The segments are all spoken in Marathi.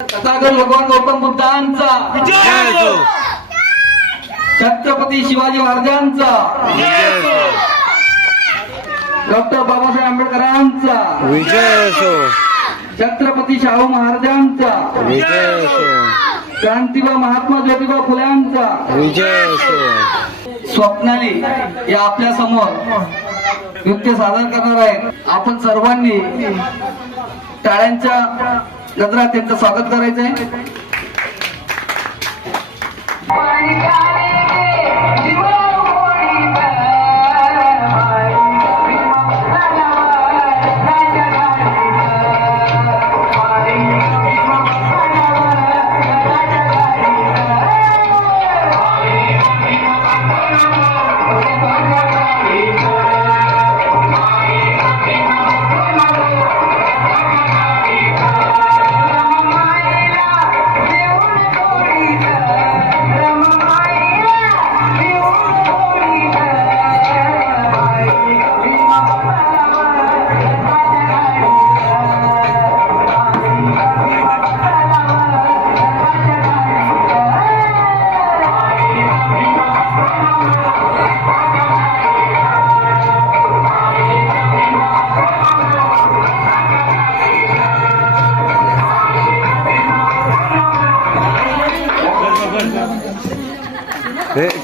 तथागत भगवान गौतम बुद्धांचा, छत्रपती शिवाजी महाराजांचा, डॉक्टर बाबासाहेब आंबेडकरांचा विजय असो, छत्रपती शाहू महाराजांचा विजय असो, क्रांतीबा महात्मा ज्योतिबा फुल्यांचा विजय असो. स्वप्नाली या आपल्या समोर नृत्य सादर करणार आहेत. आपण सर्वांनी टाळ्यांच्या गजरात त्यांचं स्वागत करायचं आहे.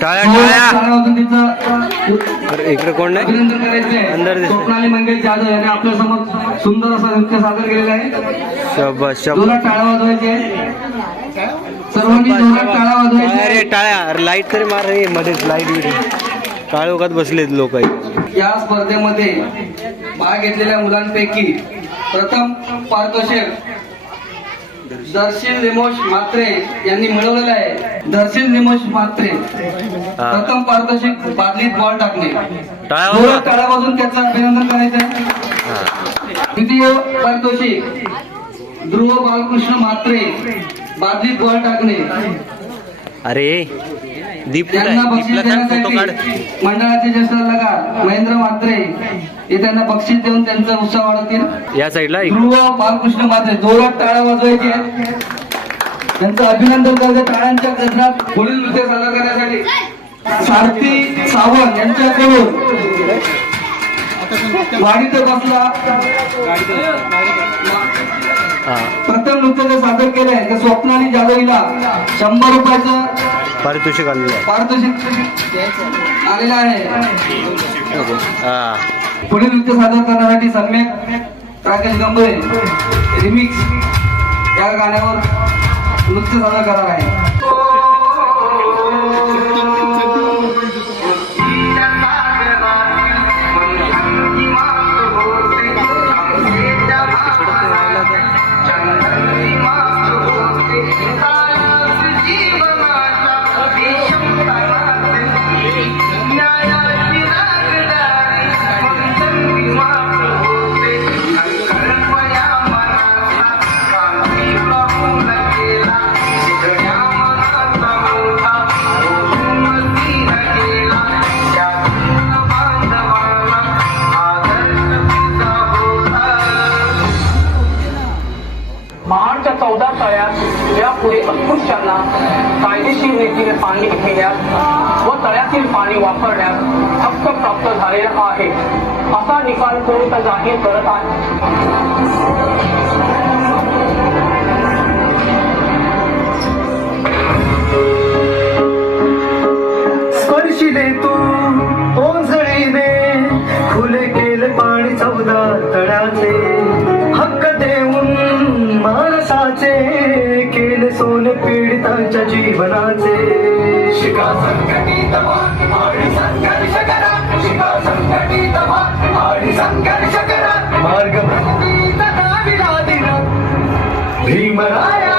टाळ्या टाळ्या. इकडे कोण नाही, अभिनंदन करायचे. अंदर दिसतंय. स्वप्नाली मंगेश जाधव यांनी आपल्या समोर सुंदर असं नृत्य सादर केलेलं आहे. शाबास जोरात शाबास. टाळ्या वाजवायचे, सर्वांनी जोरात टाळ्या अरे वाजवायचे. टाळ्या, लाईट तरी मार रे, मध्येच लाईट बिट काळोखात बसलेत लोक. या स्पर्धेमध्ये भाग घेतलेल्या मुलांपैकी प्रथम पारितोषिक दर्शील निमोश म्हात्रे यांनी मिळवलेलं आहे. दर्शील निमोश म्हात्रे प्रथम पारितोषिक बादलीत बॉल टाकणे. टाळ्या जोरात टाळ्या वाजवून त्याचं अभिनंदन करायचं आहे. द्वितीय पारितोषिक ध्रुव बालकृष्ण म्हात्रे बादलीत बॉल टाकणे. अरे दीप कुठे त्यांना आहे? बक्षीस दीपला सांग फोटो काढ. देण्यासाठी मंडळाचे ज्येष्ठ सल्लागार महेंद्र म्हात्रे हे त्यांना बक्षीस देऊन त्यांचा उत्साह वाढवतील. या साईडला ध्रुव बालकृष्ण म्हात्रे जोरात टाळ्या वाजवायचे आहेत. त्यांचं अभिनंदन करते टाळ्यांच्या गजरात. पुढील नृत्य सादर करण्यासाठी सारथी सावंत यांच्याकडून वाडीत बसला प्रथम नृत्य सादर केलंय त्या स्वप्नाली जाधवीला 100 रुपयाचं पारितोषिक आलेलं आहे. पारितोषिक आलेलं आहे. हा. पुढील नृत्य सादर करण्यासाठी सम्यक राकेश गंभीरे रिमिक्स या गाण्यावर नृत्य सादर करणार आहे. महाडच्या 14 तळ्यात यापुढे अस्पृश्यांना कायदेशीर रीतीने पाणी घेण्यास व तळ्यातील पाणी वापरण्यास हक्क प्राप्त झालेला आहे असा निकाल कोर्ट जाहीर करत आहे. स्पर्शी दे तू ओंजळी दे खुले केले पाणी 14 तळ्याचे हक्क देऊन माणसाचे केले सोने पीडितांच्या जीवनाचे. शिका संघटित आणि संघर्ष करा, शिका संघटित आणि संघर्ष करा, मार्ग प्रगतीचा दाविला दिला भीमराया.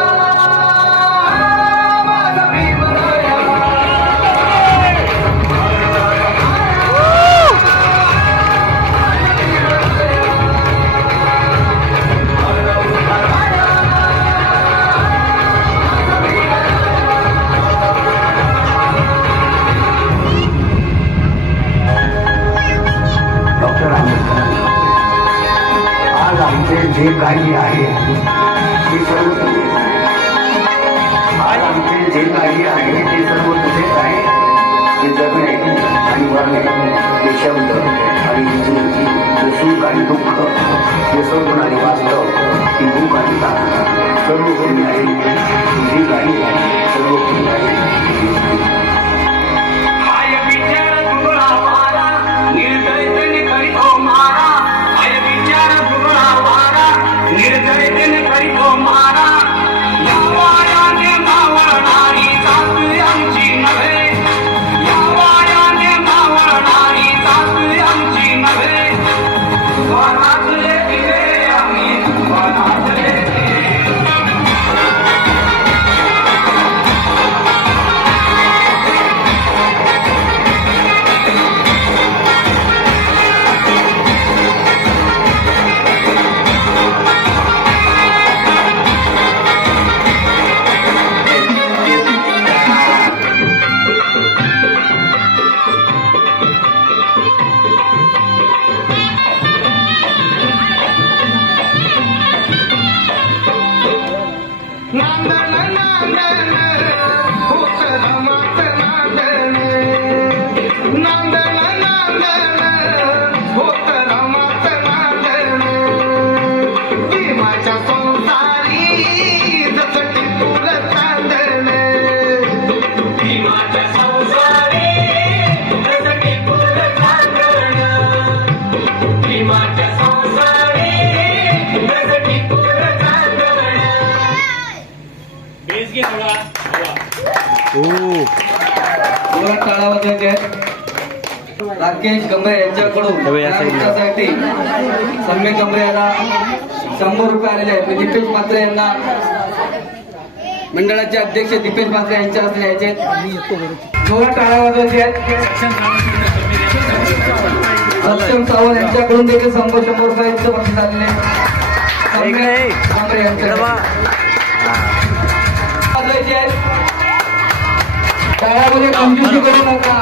जे काही आहे ते सर्व जे काही आहे ते सर्व तुझेच आहे. हे जगणे आणि मरणे, हे शब्द आणि ही सृष्टी, हे सुख आणि दुःख, हे स्वप्न आणि वास्तव, ही भूक आणि ताण, सर्व कोणी आहे तुझी काही आहे, सर्व कोणी आहे हाय विचार दुबळा वारा निर्दयतेने करीतो मारा. हाय विचार दुबळा वारा निर्दयतेने करीतो मारा. या वाऱ्याने मावळणारी जात आमची नव्हे. या वाऱ्याने मावळणारी जात आमची नव्हे. वनातले दिवे आम्ही वनातले दिवे. नांदण नांदण होत रमात नांदण. नांदण नांदण होत रमात नांदण. भीमाच्या संसारी जसं टिपूर चांदण. भीमाच्या संसारी जसं टिपूर चांदण. भीमाच्या संसारी जसं टिपूर चांदण. जोरात टाळ्या वाजवायचे आहेत. राकेश गंभे यांच्याकडून हवे या साईडला. साठी सम्य गंभे याला 100 रुपये आलेले आहेत. मी दीपेश म्हात्रे यांना, मंडळाचे अध्यक्ष दीपेश म्हात्रे यांच्या हस्ते द्यायचे आहेत. जोरात टाळ्या वाजवायचे आहेत. सक्षम सावंत यांच्याकडून देखील 100 रुपयांचं बक्षीस आलेले आहे. इकडे गंभे यांच्याकडे वाजवायचे आहेत. टाळ्यामध्ये कंजूसी करू नका.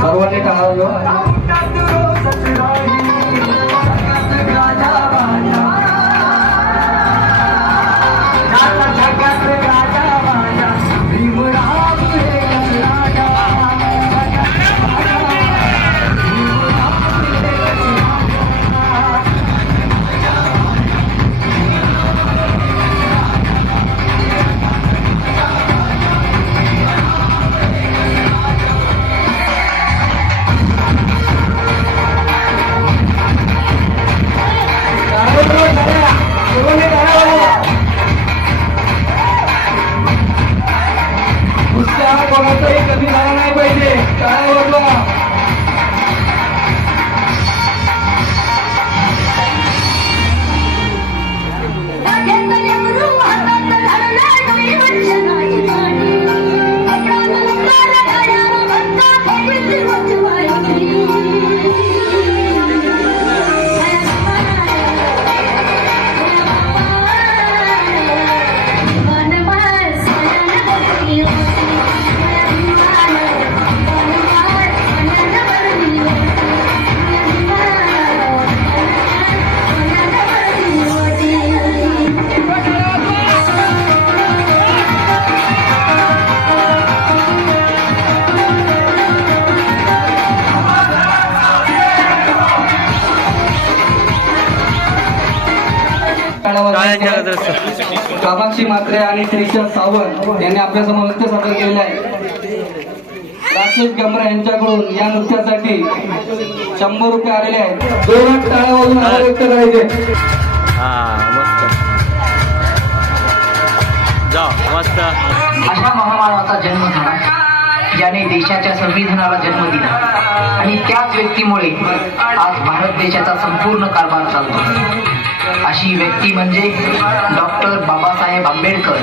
सर्वांनी टाळा. कोणाचाही कधी झाला नाही पाहिजे. टाळ्या वाजवा. कामाक्षी म्हात्रे आणि त्रिशा सावंत यांनी आपल्या समोर नृत्य सादर केलेले आहे. राकेश गमरा यांच्याकडून या नृत्यासाठी 100 रुपये आलेले आहेत. जोरात टाळ्या वाजवून आभार व्यक्त करायचे. मस्त जा मस्त. अशा महामानवाचा जन्म झाला ज्याने देशाच्या संविधानाला जन्म दिला आणि त्याच व्यक्तीमुळे आज भारत देशाचा संपूर्ण कारभार चालतो. अशी व्यक्ती म्हणजे डॉक्टर बाबासाहेब आंबेडकर.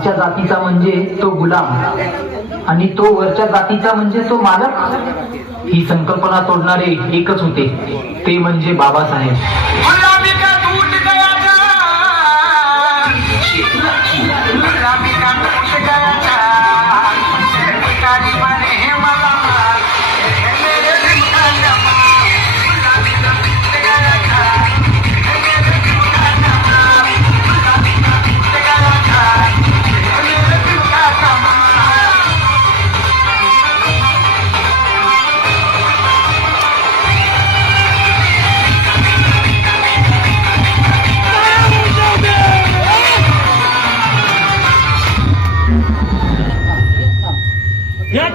खालच्या जातीचा म्हणजे तो गुलाम आणि तो वरच्या जातीचा म्हणजे तो मालक, ही संकल्पना तोडणारे एकच होते, ते म्हणजे बाबासाहेब.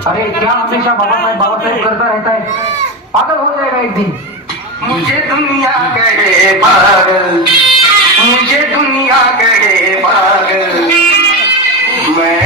अरे क्या हमेशा बाबासाहेब बाबासाहेब करता रहता है, पागल हो जाएगा एक दिन. मुझे दुनिया कहे पागल, मुझे दुनिया कहे पागल, मैं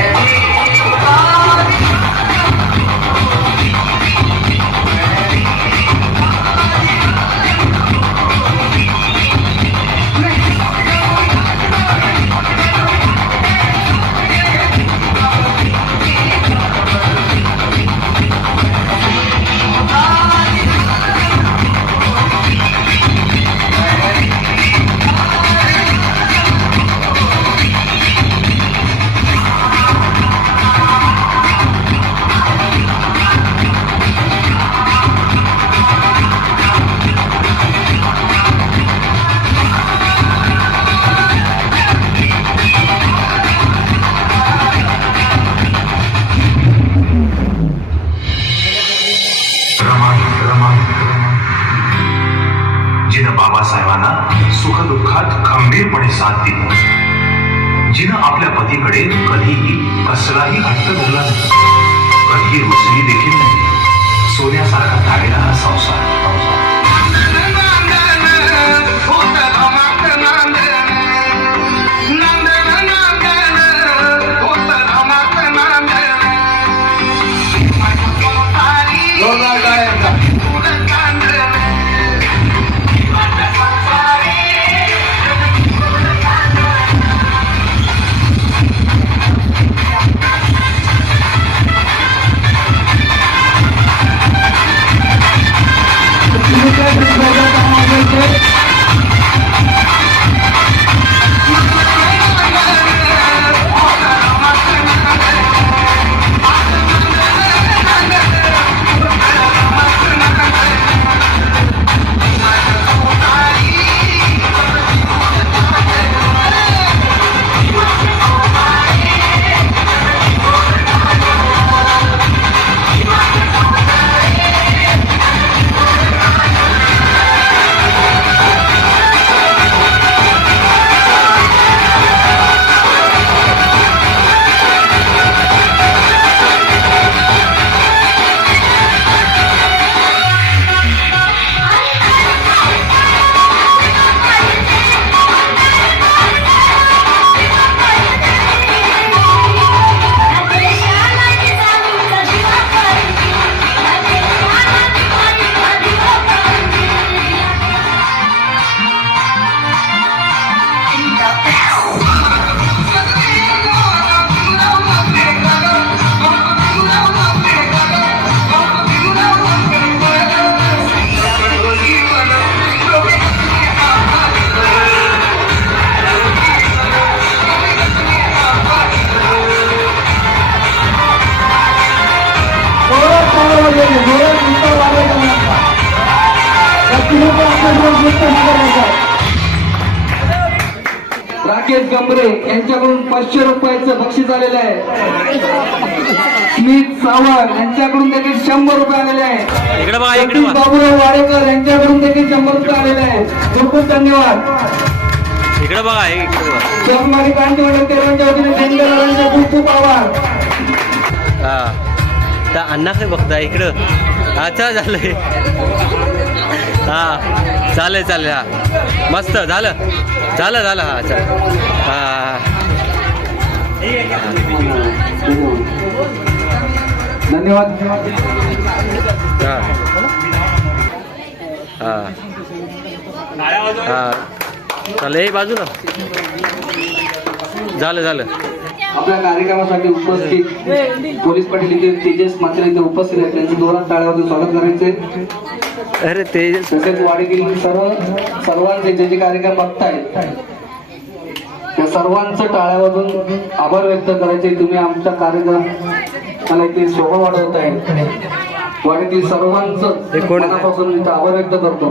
जिनं बाबासाहेबांना सुखदुःखात खंबीरपणे साथ दिली, जिनं आपल्या पतीकडे कधीही कसलाही हट्ट धरला नाही, कधीही रुसली देखील नाही, सोन्यासारखा धागेला हा संसार. राकेश गंभरे यांच्याकडून 500 रुपयाचं बक्षीस आलेलं आहे. स्मित सावंत यांच्याकडून देखील 100 रुपये आलेले आहे. इकडे बघा, इकडे सतीश बघा. बाबूराव वाडेकर यांच्याकडून देखील 100 रुपये आलेले आहे. खूप खूप धन्यवाद. इकडे बघा, इकडे बघा. सोमवारी कांतीवाड्यांच्या वतीने देणगीदारांचे खूप खूप आभार. हा तर अण्णा काय बघता इकडं. अच्छा झालंय. हा चालेल चालेल. हा मस्त झालं झालं झालं. हा चालेल. हा धन्यवाद. हा हा हा चालेल. बाजूला झालं झालं. आपल्या कार्यक्रमासाठी उपस्थित पोलीस पाटील इथे तेजस मात्र इथे उपस्थित आहेत, त्यांचं जोरात टाळ्यावरून स्वागत करायचे. अरे ते तसेच वाडीतील सर्वांचे जे जे कार्यक्रम बघतायत त्या सर्वांचं टाळ्यावरून आभार व्यक्त करायचे. तुम्ही आमच्या कार्यक्रमाला इथे शोभा वाढवत आहे. वाडीतील सर्वांचं मनापासून इथं आभार व्यक्त करतो.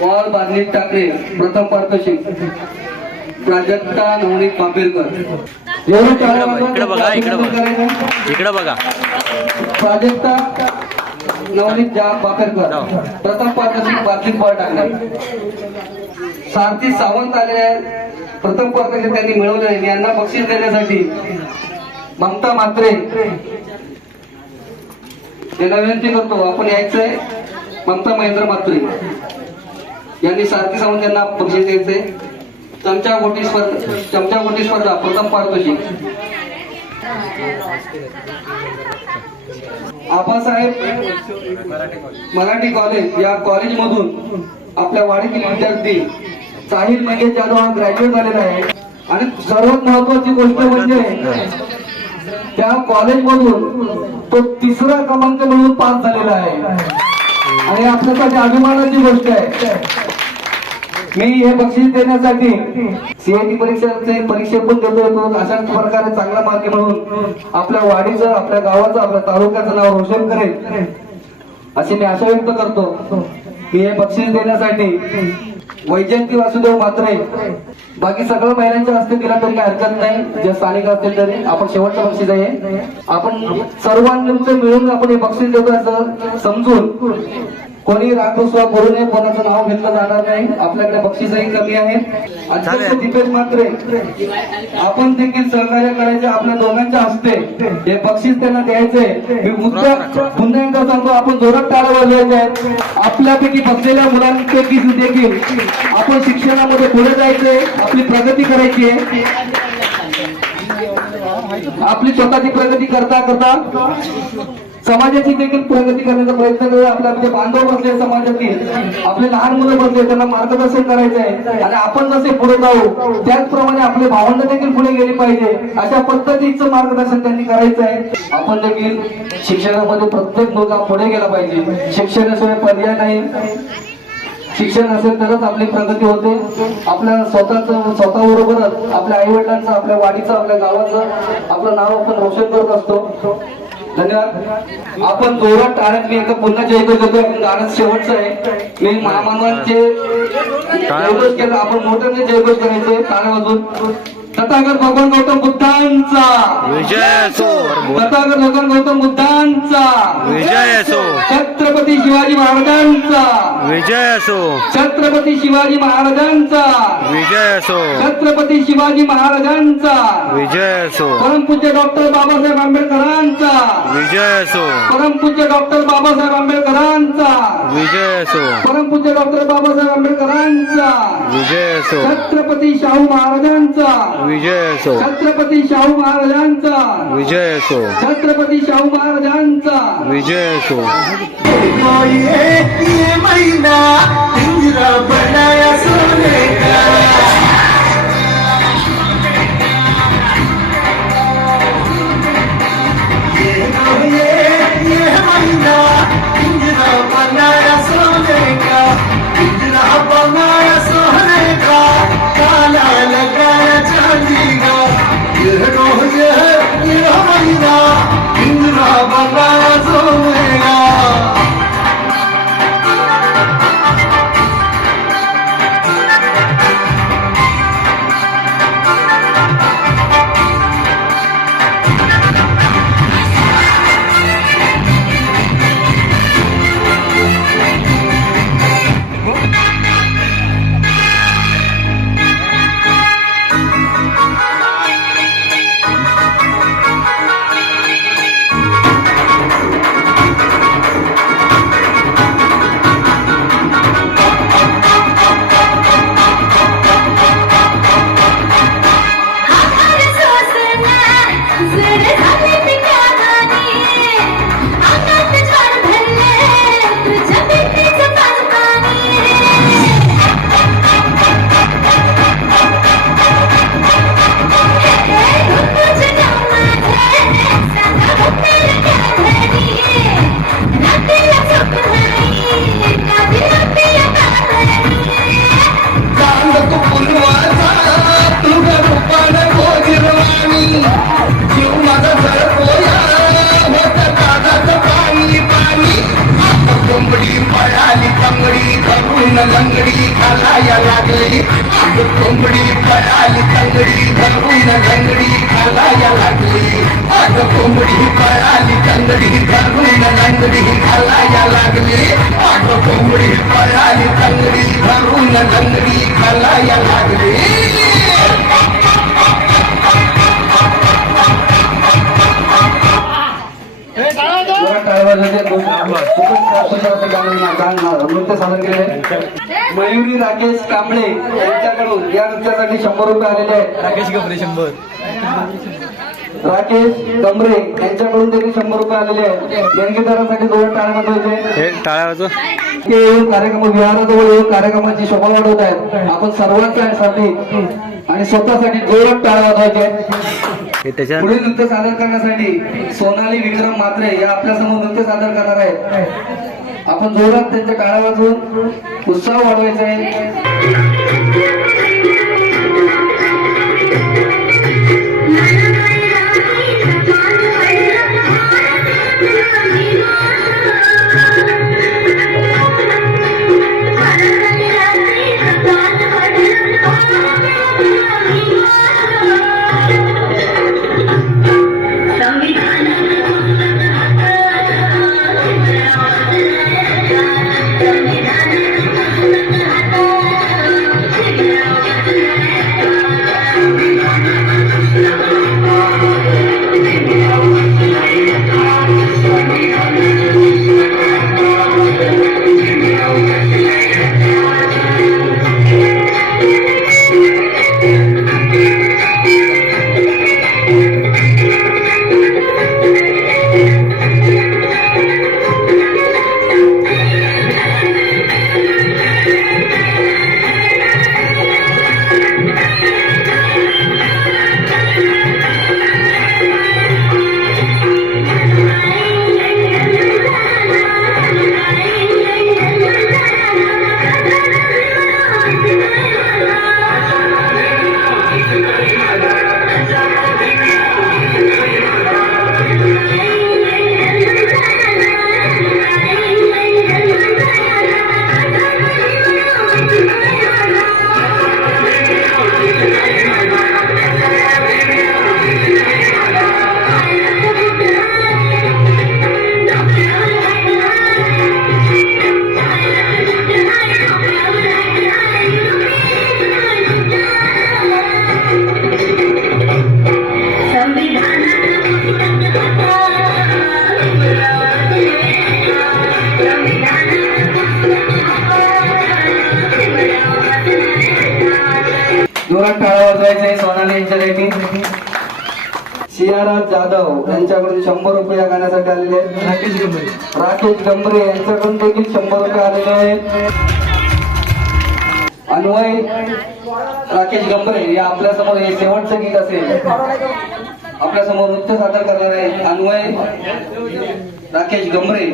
वॉल बादली टाकरे प्रथम पारितोषिक प्राजक्ता नवनीत पापेरकर. एवढं टाळ्यावरून इकडे बघा, इकडे बघा, इकडे बघा. प्राजक्ता नवनीत पापेरकर प्रथम पारितोषिक बादलीत बॉल टाकले. सारथी सावंत आले आहेत, प्रथम पारितोषिक त्यांनी मिळवले आहे. यांना बक्षीस देण्यासाठी ममता म्हात्रे यांना विनंती करतो, आपण यायचंय. ममता महेंद्र म्हात्रे यांनी सारथी सावंत यांना बक्षीस द्यायचंय. चमचा गोटी स्पर्धा प्रथम पारितोषिक आबासाहेब मराठी कॉलेज या कॉलेजमधून आपल्या वाडीतील विद्यार्थी साहिल मंगेश जाधव हा ग्रॅज्युएट झालेला आहे. आणि सर्वात महत्वाची गोष्ट म्हणजे त्या कॉलेजमधून तो 3रा क्रमांक मिळवून पास झालेला आहे. आणि आपल्यासाठी अभिमानाची गोष्ट आहे. मी हे बक्षीस देण्यासाठी सीआयटी परीक्षा पण देतो. अशाच प्रकारे चांगला मार्क मिळवून आपल्या वाडीचं, आपल्या गावाचं, आपल्या तालुक्याचं नाव रोशन करेल अशी मी आशा व्यक्त करतो. मी हे बक्षीस देण्यासाठी वैजयंती वासुदेव म्हात्रे, बाकी सगळं महिलांच्या हस्ते दिला तरी काही हरकत नाही. जे स्थानिक असतील तरी आपण शेवटचं बक्षीस आहे. आपण सर्वांचं मिळून आपण हे बक्षीस देतो असं समजून कोणी रागरुसवा करू नये, कोणाचं नाव घेतलं जाणार नाही. आपल्याकडे बक्षीसही कमी आहे. अध्यक्ष दीपेश म्हात्रे आपण देखील सहकार्य करायचे. आपल्या दोघांच्या हस्ते हे बक्षीस त्यांना द्यायचे. मी मुद्दा पुन्हा एकदा सांगतो, आपण जोरात टाळ्या वाजवायचे आहेत. आपल्यापैकी बसलेल्या मुलांपैकी देखील आपण शिक्षणामध्ये पुढे जायचंय, आपली प्रगती करायची आहे. आपली स्वतःची प्रगती करता करता समाजाची देखील प्रगती करण्याचा प्रयत्न करूया. आपल्या म्हणजे बांधव बसले समाजातील, आपले लहान मुलं बसले, त्यांना मार्गदर्शन करायचं आहे. आणि आपण जसे पुढे जाऊ त्याचप्रमाणे आपले भावंड देखील पुढे गेले पाहिजे, अशा पद्धतीचं मार्गदर्शन त्यांनी करायचं आहे. आपण देखील शिक्षणामध्ये प्रत्येक मुलगा पुढे गेला पाहिजे. शिक्षणाशिवाय पर्याय नाही. शिक्षण असेल तरच आपली प्रगती होते. आपल्या स्वतःबरोबरच आपल्या आई वडिलांचं, आपल्या वाडीचं, आपल्या गावाचं आपलं नाव आपण रोशन करत असतो. धन्यवाद. आपण जोरात टाळ्यात मी एका पुन्हा जयघोष देतो. गाणं शेवटचं आहे. मी महामानवांचे जयघोष केलं, आपण मोठ्याने जयघोष करायचे टाळ्या वाजून. तथागत भगवान गौतम बुद्धांचा विजय असो. तथागत भगवान गौतम बुद्धांचा विजय असो. छत्रपती शिवाजी महाराजांचा विजय असो. छत्रपती शिवाजी महाराजांचा विजय असो. छत्रपती शिवाजी महाराजांचा विजय असो. परमपूज्य डॉक्टर बाबासाहेब आंबेडकरांचा विजय असो. परमपूज्य डॉक्टर बाबासाहेब आंबेडकरांचा विजय असो. परमपूज्य डॉक्टर बाबासाहेब आंबेडकरांचा विजय असो. छत्रपती शाहू महाराजांचा विजय असो. छत्रपती शाहू महाराजांचा विजय असो. छत्रपती शाहू महाराजांचा विजय असो. ये महीना पिंजरा बनाया सोने का, ये महीना पिंजरा बनाया सोने का, पिंजरा बनाया सोने का, काला लगाया चांदी का. ये महीना पिंजरा बनाया सोने का. लंगडी धरून लंगडी घालाया लागली अगं कोंबडी पळाली लंगडी धरून लंगडी घालाया लागली अगं कोंबडी पळाली लंगडी धरून लंगडी घालाया लागली अगं कोंबडी पळाली लंगडी धरून लंगडी घालाया लागली नृत्य सादर केले मयुरी राकेश कांबळे यांच्याकडून या नृत्यासाठी 100 रुपये आलेले आहेत. राकेश गमरे यांच्याकडून देखील 100 रुपये आलेले आहेत. देणगीदारांसाठी 2 टाळ्या वाजवायचे. कार्यक्रम विहाराजवळ येऊन कार्यक्रमाची शोभा वाढवत आहेत. आपण सर्वांसाठी आणि स्वतःसाठी 2 टाळ्या वाजवायचे. पुढील नृत्य सादर करण्यासाठी सोनाली विक्रम मात्रे या आपल्या समोर नृत्य सादर करणार आहेत. आपण जोरात त्यांच्या टाळ्या वाजवून उत्साह वाढवायचा आहे. जोरात टाळ्या वाजवायचे. सोनाली यांच्यासाठी सियाराज जाधव यांच्याकडून 100 रुपये या गाण्यासाठी आलेले आहेत. राकेश गंभरे यांच्याकडून देखील 100 रुपये आलेले आहेत. अन्वय राकेश गंभरे या आपल्या समोर हे शेवटचं गीत असेल. आपल्या समोर नृत्य सादर करणार आहे अन्वय राकेश गंभरे.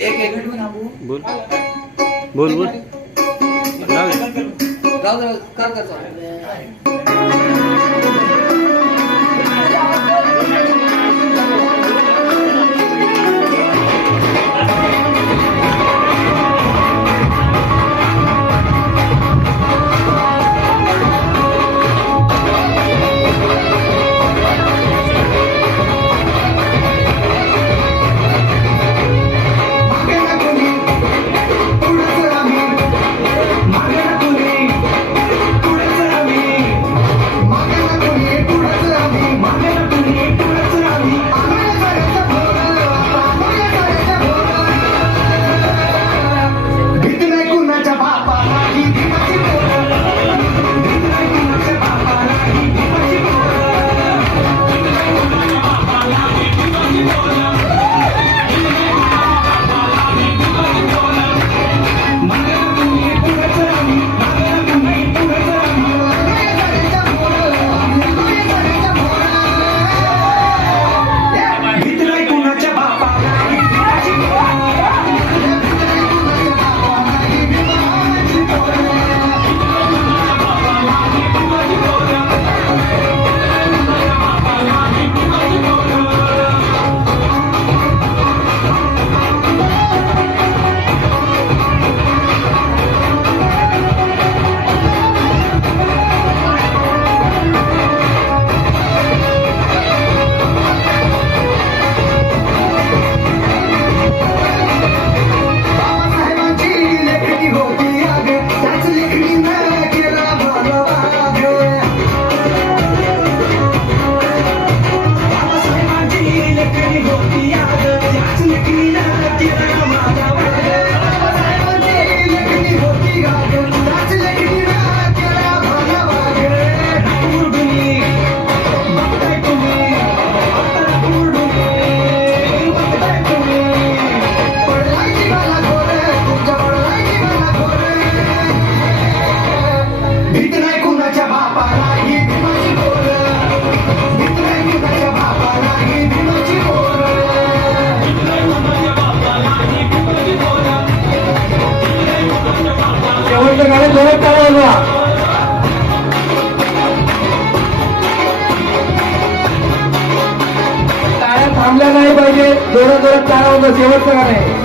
एक बोल मागे बोलवा. टाळ्या थांबल्या नाही पाहिजे, जोरात जोरात टाळ्या होतं, शेवटचं गाणं आहे.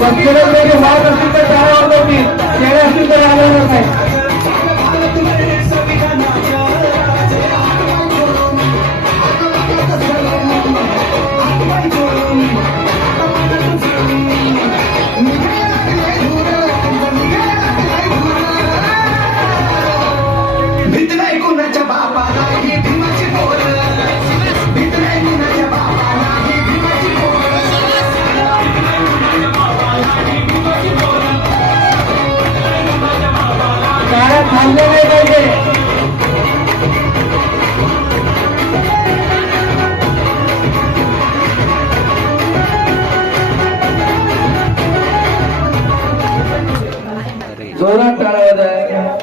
बसलेले वाद असतील तर टाळ्या वाजवतील, चेहरे असतील तर आलेलं नाही. टाळ्या थांबल्या नाही पाहिजे. जोरात टाळ्या वाजवा.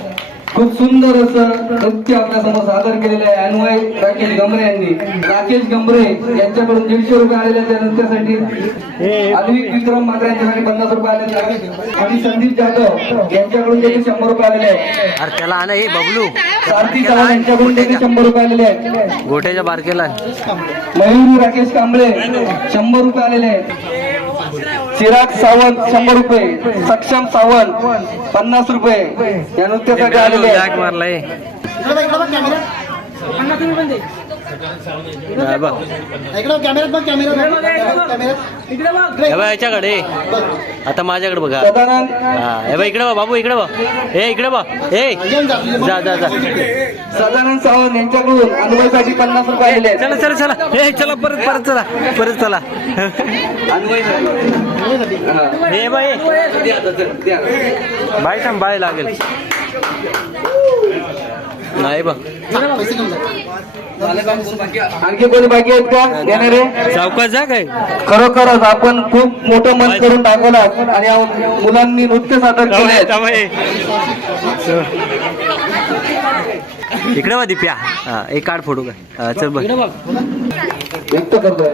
खूप सुंदर असं नृत्य आपल्या समोर सादर केलेलं आहे अन्वय राकेश गमरे यांनी. राकेश गमरे यांच्याकडून 150 रुपये आलेले त्या नृत्यासाठी. आल्विक विक्रम मात्रे यांच्यासाठी 50 रुपये आलेले आहेत आणि संदीप जाधव यांच्याकडून देखील 100 रुपये आलेले आहेत. अरे त्याला आणा हे बबलू सारथी चव्हाण यांच्याकडून देखील 100 रुपये आलेले आहेत. गोठ्याच्या बारकेला मयूर राकेश कांबळे 100 रुपये आलेले आहेत. चिराग सावंत 100 रुपये. सक्षम सावंत 50 रुपये या नृत्यासाठी आलेले आहेत. जॅक मारलाय याच्याकडे आता माझ्याकडे बघा. सदानंद हे बघ इकडे बा बाबू, इकडे बा. हे इकडे बा. हे जा जा जा. सदानंद सावंत यांच्याकडून अन्वयसाठी 50 रुपये आलेले आहेत. चला चला चला. हे चला परत परत चला परत चला. हे बाई बाय थांब बाय लागेल नाही बा. आणखी कोणी बाकी आहेत का येणारे? चौकात जा काय. खरोखरच आपण खूप मोठं मन करून दाखवलं आणि या मुलांनी नृत्य सादर केले. इकडे बा दिप्या. हा एक कार्ड फोटो काय. चल बघ व्यक्त करतोय.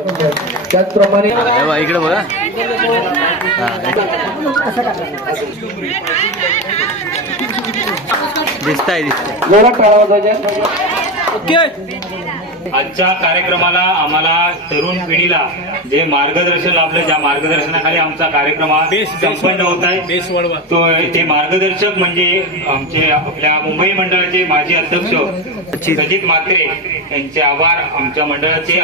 त्याचप्रमाणे इकडे बघा. दिसताय दिसताय. जोरात टाळ्या वाजवायच्या. आजच्या कार्यक्रमाला आम्हाला तरुण पिढीला जे मार्गदर्शन लाभलं, ज्या मार्गदर्शनाखाली आमचा कार्यक्रम हा संपन्न होत आहे, तो ते मार्गदर्शक म्हणजे आमचे आपल्या मुंबई मंडळाचे माजी अध्यक्ष सजित म्हात्रे यांचे आभार. आमच्या मंडळाचे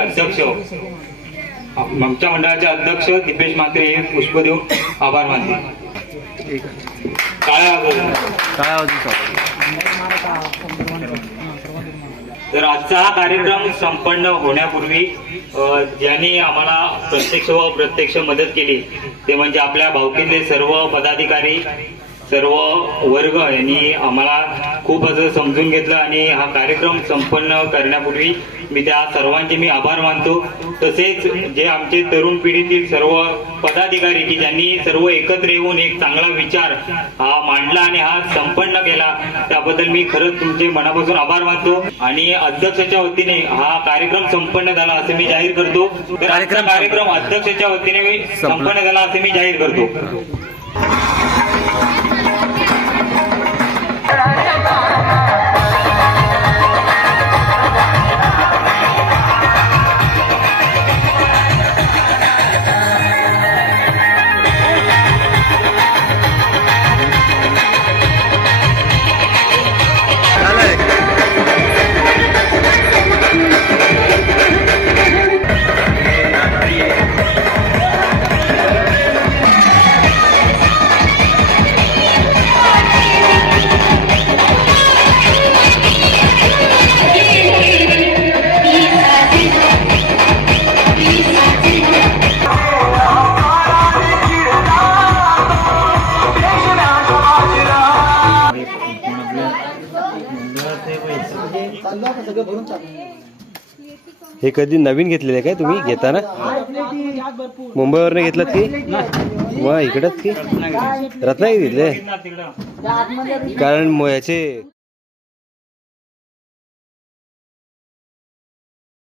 अध्यक्ष दिपेश म्हात्रे हे पुष्प देऊन आभार मानते. काय तर आजचा हा कार्यक्रम संपन्न होण्यापूर्वी ज्यांनी आम्हाला प्रत्यक्ष व अप्रत्यक्ष मदत केली ते म्हणजे आपल्या भावकीतले सर्व पदाधिकारी, सर्व वर्ग यांनी आम्हाला खूप असं समजून घेतलं आणि हा कार्यक्रम संपन्न करण्यापूर्वी मी त्या सर्वांचे मी आभार मानतो. तसेच जे आमचे तरुण पिढीतील सर्व पदाधिकारी की ज्यांनी सर्व एकत्र येऊन एक चांगला विचार हा मांडला आणि हा संपन्न केला, त्याबद्दल मी खरंच तुमचे मनापासून आभार मानतो. आणि अध्यक्षाच्या वतीने हा कार्यक्रम संपन्न झाला असं मी जाहीर करतो. तर आजचा कार्यक्रम अध्यक्षाच्या वतीने संपन्न झाला असं मी जाहीर करतो. हे कधी नवीन घेतलेले आहे काय तुम्ही घेताना? मुंबईवरनं घेतलात की मग इकडंच की रत्नागिरी घेतले? कारण याचे